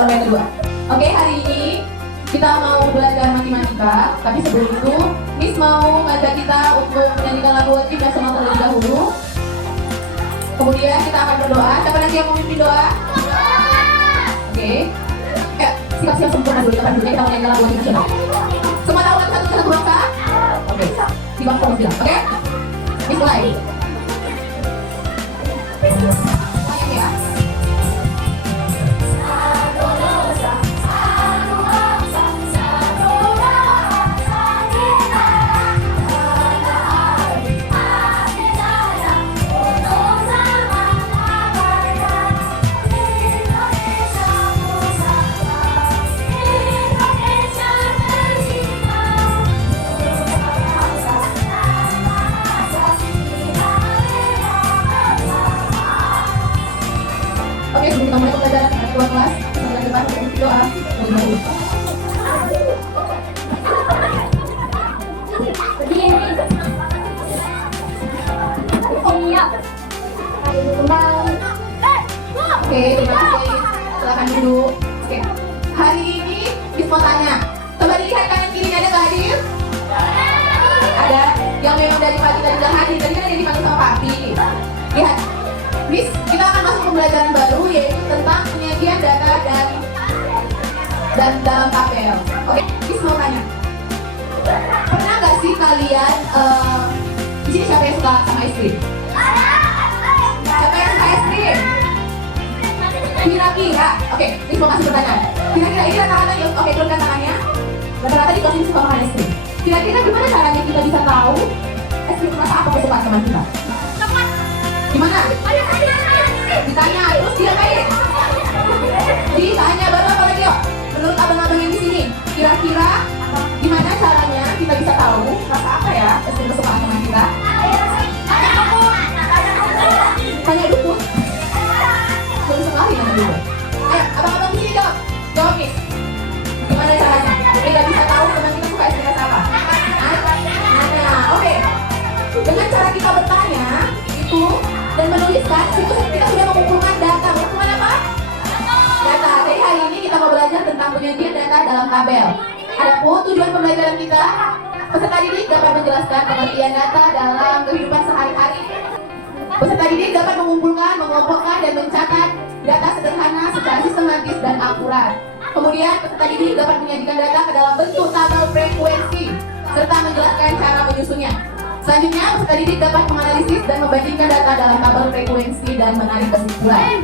lomba yang kedua. Oke, hari ini kita mau belajar matematika, tapi sebelum itu Miss mau ngajak kita untuk menyanyikan lagu wajib nasional terlebih dahulu. Kemudian kita akan berdoa. Siapa nanti yang mau memimpin doa? Oke. Siap-siap sempurna dulu, depan dulu kita mau nyanyikan lagu wajib nasional. Semua tahu lagu satu bangsa? Oke, di bangsa terus bilang. Oke? Miss mulai. Semuanya ya. Oke, sebelum kita mulai pembelajaran kepada ketua kelas, sambil depan untuk doa. Oke, terima kasih. Silakan duduk. Oke, hari ini Miss mau tanya. Coba dilihat kanan kirinya, ada nggak hadir? Ada. Yang memang dari pagi tadi nggak hadir. Tadi kan ada dipanggil sama Papi. Lihat. Miss, kita akan masuk pembelajaran baru yaitu tentang penyajian data dan dalam tabel. Oke, Miss mau tanya. Pernah nggak sih kalian di sini siapa yang suka sama es krim? Siapa yang suka es krim? Kira-kira, oke, Miss mau kasih pertanyaan. Kira-kira ini rata-rata yuk, oke, turunkan tangannya. Rata-rata di kelas ini suka makan es krim. Kira-kira gimana caranya kita bisa tahu es krim rasa apa kesukaan teman kita? Gimana? Ditanya, terus diapain? Ditanya, baru apa lagi yuk? Menurut abang-abang yang di sini, kira-kira gimana caranya kita bisa tahu rasa apa ya es krim kesukaan teman kita? Tanya dukun. Baru sekali nama dulu. Ayo, abang-abang di sini jawab. Jawab, Miss. Gimana caranya? Kita bisa tahu teman kita suka es krim rasa apa? Nah, oke. Dengan cara kita bertanya itu dan menuliskan, itu kita sudah mengumpulkan data. Mengumpulkan apa? Data. Jadi hari ini kita mau belajar tentang penyajian data dalam tabel. Adapun tujuan pembelajaran kita, peserta didik dapat menjelaskan pengertian data dalam kehidupan sehari-hari. Peserta didik dapat mengumpulkan, mengelompokkan, dan mencatat data sederhana secara sistematis dan akurat. Kemudian peserta didik dapat menyajikan data ke dalam bentuk tabel frekuensi serta menjelaskan cara menyusunnya. Selanjutnya, peserta didik dapat menganalisis dan membandingkan data dalam tabel frekuensi dan menarik kesimpulan.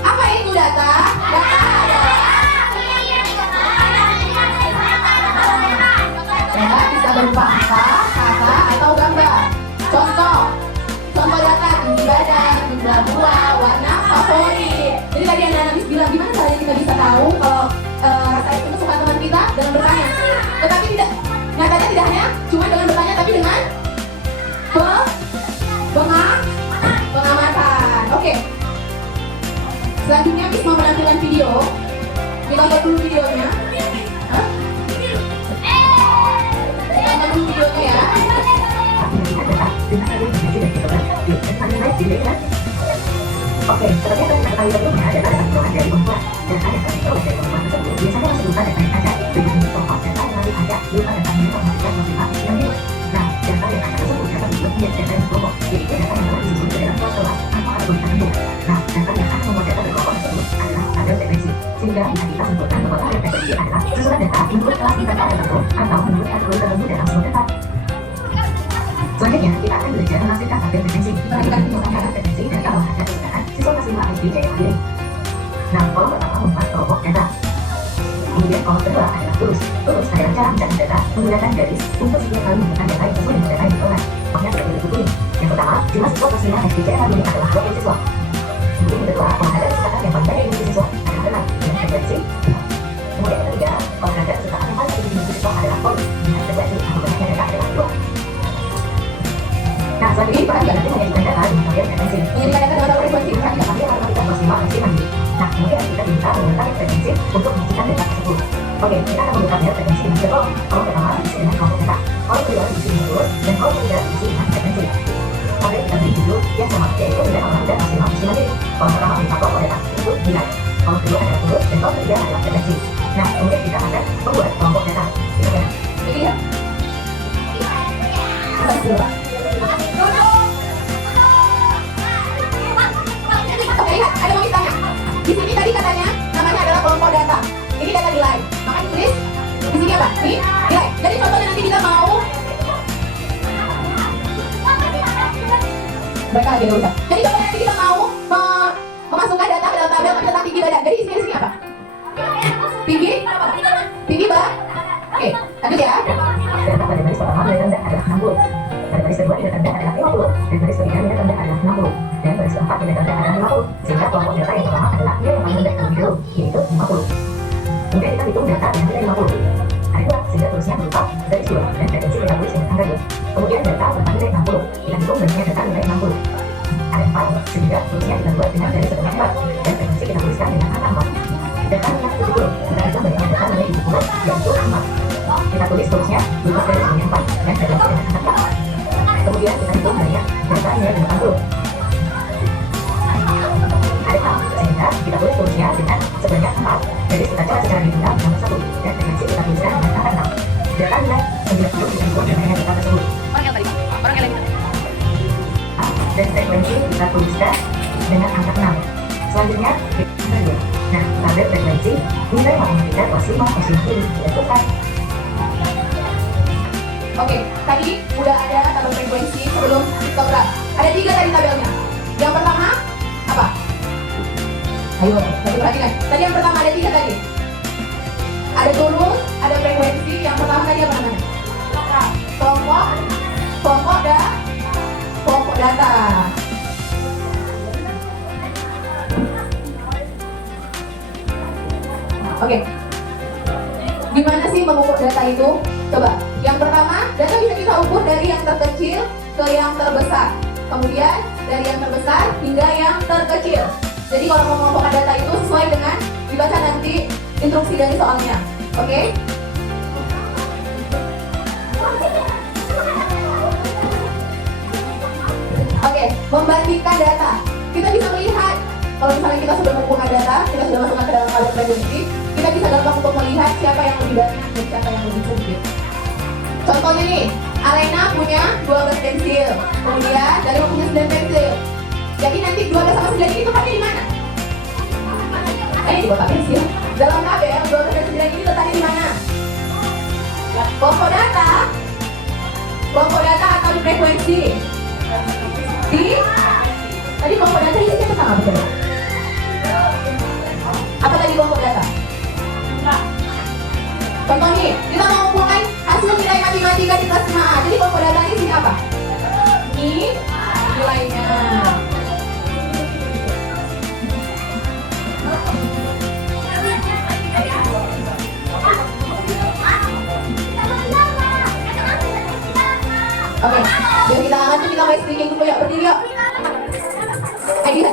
Apa itu data? Data adalah data bisa berupa angka, kata, atau gambar. Contoh data tinggi badan, jumlah buah, warna favorit. Jadi tadi anak-anak Miss bilang gimana caranya kita bisa tahu kalau rasa itu kesukaan teman kita dengan bertanya. Tetapi nyatanya tidak hanya cuma dengan bertanya, tapi dengan pengamatan. Oke. Selanjutnya Miss mau menampilkan video. Kita lihat dulu videonya. Kita lihat dulu videonya ya. Oke, ternyata data kali bentuknya adalah perhitungan dari perempuan dan ada perhitungan dari perempuan tersebut biasanya masih berupa data yang ada dengan contoh data yang lalu ada berupa data yang memastikan motivasi yang hidup. Nah, data yang ada tersebut dapat disebut menjadi data yang berkelompok, yaitu data yang telah disusun ke dalam kelas atau algoritma tertentu. Nah, data yang akan membuat data berkelompok tersebut adalah tabel frekuensi. Sehingga bisa kita simpulkan bahwa tabel frekuensi adalah susunan data menurut kelas tingkat tertentu atau menurut kategori tertentu dalam sebuah data. Selanjutnya, kita akan belajar menghasilkan tabel frekuensi. Kita memasukkan frekuensi dan kalau ada perbedaan siswa kelas 5 SD yang hadir. Nah, kolom pertama membuat kelompok data. Kemudian kolom kedua adalah turus. Turus adalah cara mencatat data menggunakan garis untuk setiap kali menggunakan data yang sesuai dengan data yang diperoleh. Pokoknya seperti berikut ini. Yang pertama, jumlah siswa kelas 5 SD yang hadir adalah 20 siswa. Kemudian yang kedua, olahraga kesukaan yang paling banyak diikuti siswa adalah renang dengan frekuensi. Kemudian yang ketiga, olahraga kesukaan yang paling sedikit diikuti siswa adalah voli dengan frekuensi atau banyaknya data adalah 2. Nah, selanjutnya kita akan menyajikan data dengan tabel frekuensi. Menyajikan data dalam frekuensi bukan kita ambil matematika kelas 5 SD mandiri. Nah, kemudian kita diminta menggunakan frekuensi untuk menyajikan data tersebut. Oke, kita akan membuka tabel frekuensi dengan kolom. Kolom pertama diisi dengan kelompok data. Kolom kedua diisi dengan turus dan kolom ketiga diisi dengan frekuensi. Tabel kita beri judul yang sama, yaitu tidak orang dan maksimal isi mandiri. Kolom pertama berupa kelompok data tersebut nilai. Kolom kedua adalah turut dan kolom ketiga adalah frekuensi. Nah, kemudian kita akan membuat kelompok data. Gitu ya. Jadi ya. Oke, lihat, ada mau tanya. Di sini tadi katanya namanya adalah kelompok data. Ini data nilai. Makanya tulis di sini apa? Ini nilai. Jadi contohnya nanti kita mau mereka lagi urusan. Jadi contohnya nanti kita mau memasukkan data ke dalam tabel tentang tinggi badan. Jadi di sini apa? Tinggi? Tinggi badan? Oke, lanjut ya. Data pada baris pertama nilai rendah adalah 60. Pada baris kedua nilai rendah adalah 50. Dan baris ketiga nilai rendah adalah 60. Dan baris keempat nilai rendah adalah 50. Sehingga kelompok data yang pertama adalah nilai yang paling rendah terlebih dahulu, yaitu 50. Kemudian kita hitung data dengan nilai 50. Ada 2, sehingga terusnya berupa baris 2 dan frekuensi kita tulis dengan angka 2. Kemudian data tentang nilai 60. Kita hitung banyaknya data nilai 60. Ada 4, sehingga terusnya kita buat dengan garis sebanyak 4 dan frekuensi kita tuliskan dengan angka 4. Data nilai 70. Kita hitung banyaknya data nilai 70, yaitu 4. Kita tulis terusnya berupa garis sebanyak 4 dan frekuensi dengan angka 4. Kemudian kita hitung banyak data nilai 80. Ada 6, sehingga kita tulis terusnya dengan sebanyak 4. Jadi kita cari secara diagonal nomor 1 dan frekuensi kita tuliskan dengan angka 6. Data nilai 90 kita hitung banyaknya data tersebut. Orang yang tadi, orang yang lain. Dan frekuensi kita tuliskan dengan angka 6. Selanjutnya kita angka 2. Nah, tabel frekuensi nilai matematika kelas 5 kelas 10 kita selesai. Oke, tadi udah ada tabel frekuensi sebelum histogram. Ada 3 tadi tabelnya. Yang pertama apa? Ayo, tadi perhatikan. Tadi yang pertama ada 3 tadi. Ada turun, ada frekuensi. Yang pertama tadi apa namanya? Kelompok data. Oke. Gimana sih mengukur data itu? Coba. Yang pertama, data bisa kita ukur dari yang terkecil ke yang terbesar. Kemudian dari yang terbesar hingga yang terkecil. Jadi kalau mau mengumpulkan data itu sesuai dengan dibaca nanti instruksi dari soalnya. Oke? Oke, membandingkan data. Kita bisa melihat kalau misalnya kita sudah mengumpulkan data, kita sudah masukkan ke dalam tabel frekuensi, kita bisa gampang untuk melihat siapa yang lebih banyak dan siapa yang lebih sedikit. Contohnya nih, Alena punya 12 pensil, kemudian Daryl punya 9 pensil. Jadi nanti 12 sama 9 ini tempatnya di mana? Ini di kotak pensil. Dalam tabel 12 dan 9 ini letaknya di mana? Kelompok data atau di frekuensi? Tadi kelompok data isinya tentang apa coba? Apa tadi kelompok data? Contoh nih, kita mau mengumpulkan hasil nilai matematika di kelas 5A. Jadi kelompok data ini isinya apa? Ini nilainya. Oke, biar kita aman tuh kita main speaking dulu ya, berdiri yuk. Ayo.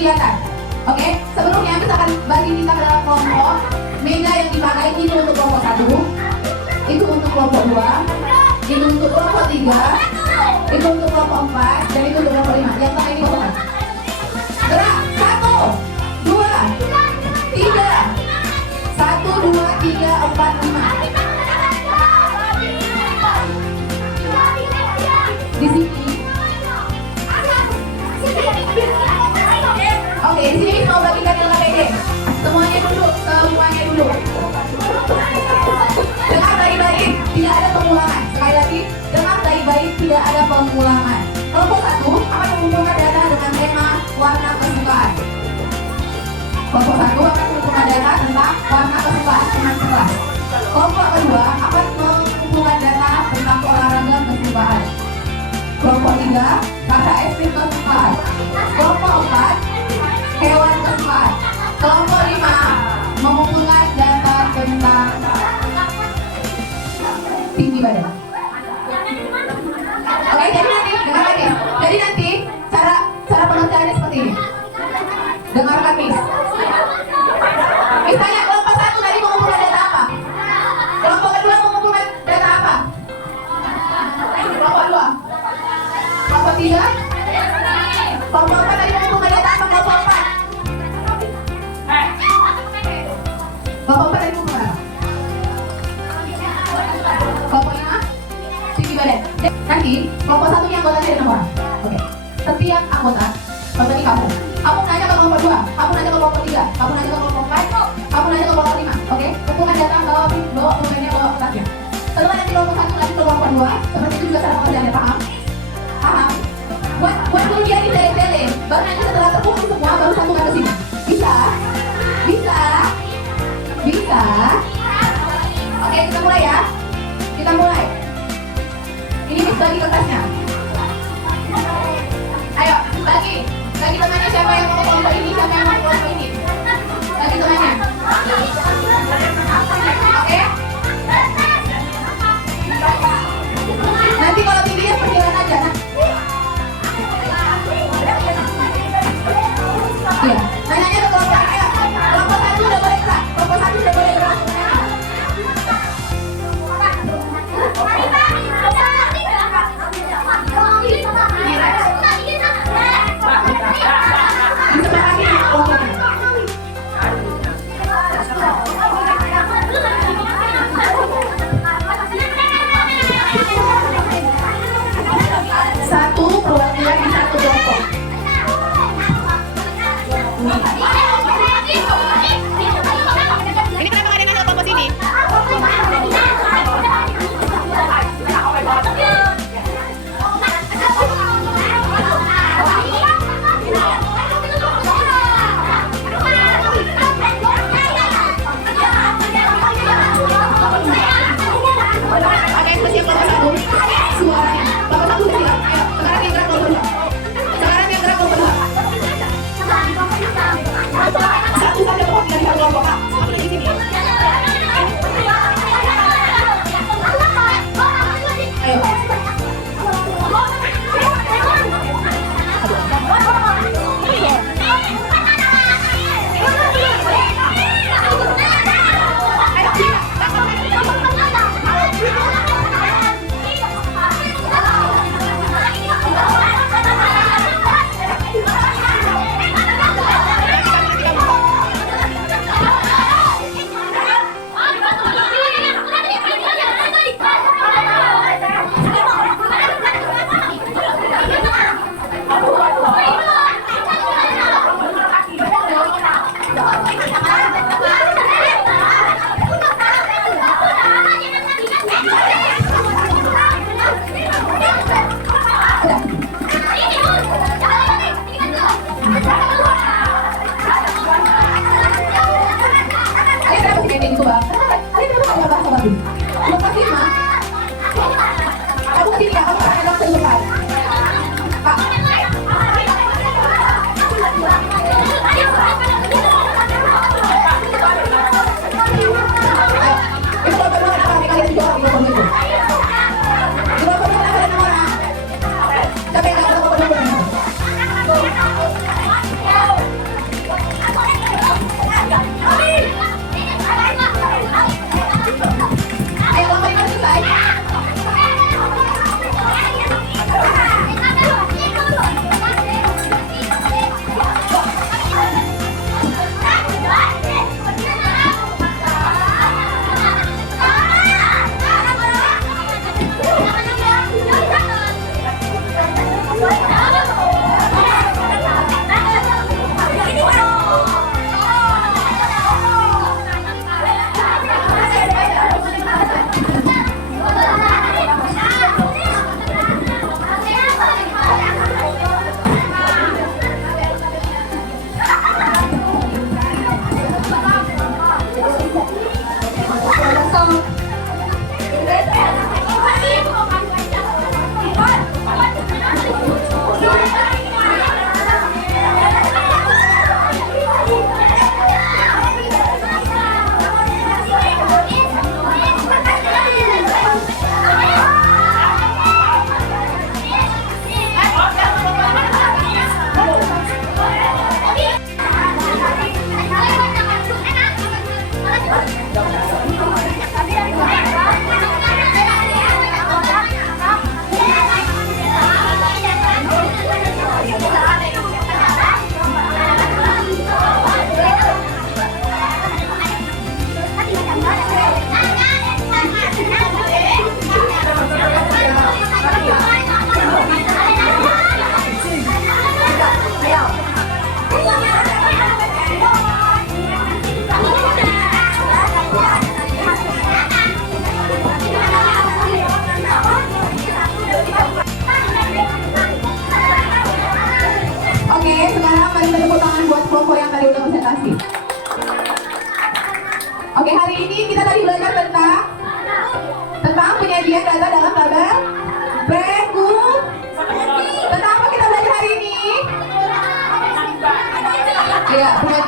kegiatan. Oke, sebelumnya misalkan bagi kita ke dalam kelompok, meja yang dipakai ini untuk kelompok 1, itu untuk kelompok 2, itu untuk kelompok 3, itu untuk kelompok 4, dan itu untuk kelompok 5. Yang tengah ini kosongan. Gerak 1, 2, 3, 1, 2, 3, 4, 5. Di sini. Oke, di sini mau bagikan yang PD. Semuanya duduk, semuanya duduk. Dengar baik-baik, tidak ada pengulangan. Sekali lagi, dengar baik-baik, tidak ada pengulangan. Kelompok 1 akan mengumpulkan data dengan tema warna kesukaan. Kelompok 1 akan mengumpulkan data tentang warna kesukaan teman kelas. Kelompok kedua akan mengumpulkan data tentang olahraga kesukaan. Kelompok 3, rasa es krim kesukaan. Kelompok 4, hewan kesukaan. Kelompok 5, mengumpulkan data tentang tinggi badan. Oke, jadi nanti, dengar lagi. Jadi nanti cara pengertiannya seperti ini. Dengarkan, Miss. Misalnya kelompok 1 tadi mengumpulkan data apa? Kelompok kedua mengumpulkan data apa? Kelompok 2. Kelompok 3. Kelompok 4 tadi mengumpulkan data apa? Kelompok 4. Kelompok 4 tadi mengumpulkan apa? Kelompok 5, tinggi badan. Nanti kelompok 1 yang anggotanya ada 6 orang. Oke. Setiap anggota, contoh ini kamu nanya ke kelompok 2, kamu nanya ke kelompok 3, kamu nanya ke kelompok 4, kamu nanya ke kelompok 5. Oke, kumpulkan data, bawa pulpennya, bawa kertasnya. Setelah nanti kelompok 1 lagi ke kelompok 2, seperti itu juga cara pengerjaannya, paham? Paham? Buat dulu dia ditele-tele, baru nanti setelah terkumpul semua, baru satukan ke sini. Bisa? Bisa? Bisa? Oke, kita mulai ya. Kita mulai. Ini Miss bagi kertasnya. Ayo, bagi temannya siapa yang mau kelompok ini, siapa yang mau kelompok ini. Bagi temannya. Oke? Nanti kalau tingginya perjalanan aja. Iya. Nanya ke kelompok ayo. Kelompok 1 udah boleh gerak. Kelompok 1 udah boleh gerak. Satu perwakilan di satu kelompok. Ini kenapa nggak ada yang kelompok sini? Oke, bersiap kelompok 1. Suaranya. Kelompok 1 bersiap. Ayo, sekarang yang gerak kelompok 2. Sekarang yang gerak kelompok 2. Satu saja perwakilan di satu kelompok, Kak. Satu lagi sini. Ayo.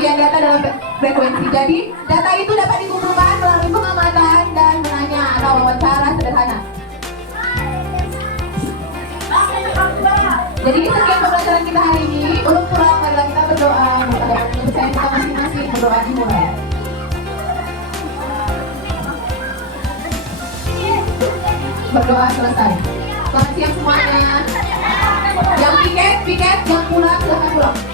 sekian data dalam frekuensi. Jadi data itu dapat dikumpulkan melalui pengamatan dan menanya atau wawancara sederhana. Jadi sekian pembelajaran kita hari ini. Untuk pulang, marilah kita berdoa kepada kepercayaan kita masing-masing. Berdoa dimulai. Berdoa selesai. Selamat siang semuanya. Yang piket, yang pulang silahkan pulang.